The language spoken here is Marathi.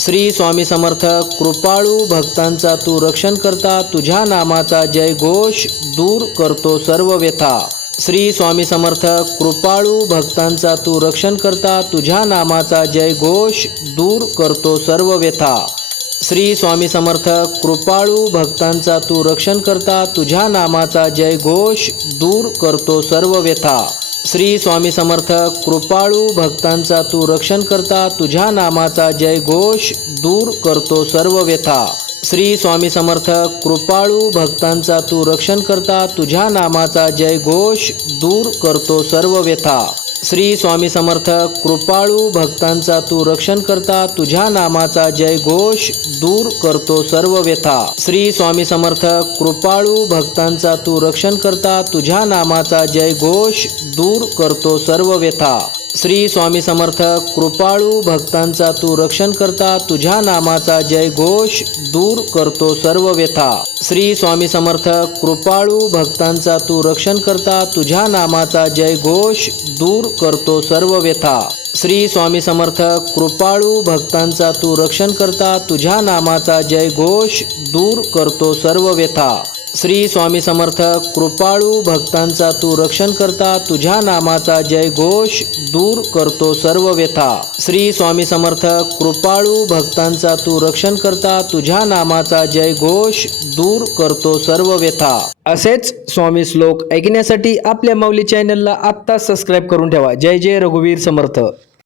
श्री स्वामी समर्थ कृपाळू भक्तांचा तू रक्षण करता, तुझ्या नामाचा जय घोष दूर करतो सर्व व्यथा। श्री स्वामी समर्थ कृपाळू भक्तांचा तू रक्षण करता, तुझ्या नामाचा जय घोष दूर करतो सर्व व्यथा। श्री स्वामी समर्थ कृपाळू भक्तांचा तू रक्षण करता, तुझ्या नामाचा जय घोष दूर करतो सर्व व्यथा। श्री स्वामी समर्थ कृपाळू भक्तांचा तू रक्षण करता, तुझ्या नामाचा जय घोष दूर करतो सर्व व्यथा। श्री स्वामी समर्थ कृपाळू भक्तांचा तू रक्षण करता, तुझ्या नामाचा जय घोष दूर करतो सर्व व्यथा। श्री स्वामी समर्थ कृपाळू भक्तांचा तू रक्षण करता, तुझ्या नामाचा जय घोष दूर करतो सर्व व्यथा। श्री स्वामी समर्थ कृपाळू भक्तांचा तू रक्षण करता, तुझ्या नामाचा जय घोष दूर करतो सर्व व्यथा। श्री स्वामी समर्थ कृपाळू भक्तांचा तू रक्षण करता, तुझ्या नामाचा जय घोष दूर करतो सर्व व्यथा। श्री स्वामी समर्थ कृपाळू भक्तांचा तू रक्षण करता, तुझ्या नामाचा जय घोष दूर करतो सर्व व्यथा। श्री स्वामी समर्थ कृपाळू भक्तांचा तू रक्षण करता, तुझ्या नामाचा जय घोष दूर करतो सर्व व्यथा। श्री स्वामी समर्थ कृपाळू भक्तांचा तू रक्षण करता, तुझ्या नामाचा जय घोष दूर करतो सर्व व्यथा। श्री स्वामी समर्थ कृपाळू भक्तांचा तू रक्षण करता, तुझ्या नामाचा जय घोष दूर करतो सर्व व्यथा। असेच स्वामी श्लोक ऐकण्यासाठी आपल्या माऊली चॅनलला आत्ता सबस्क्राईब करून ठेवा। जय जय रघुवीर समर्थ।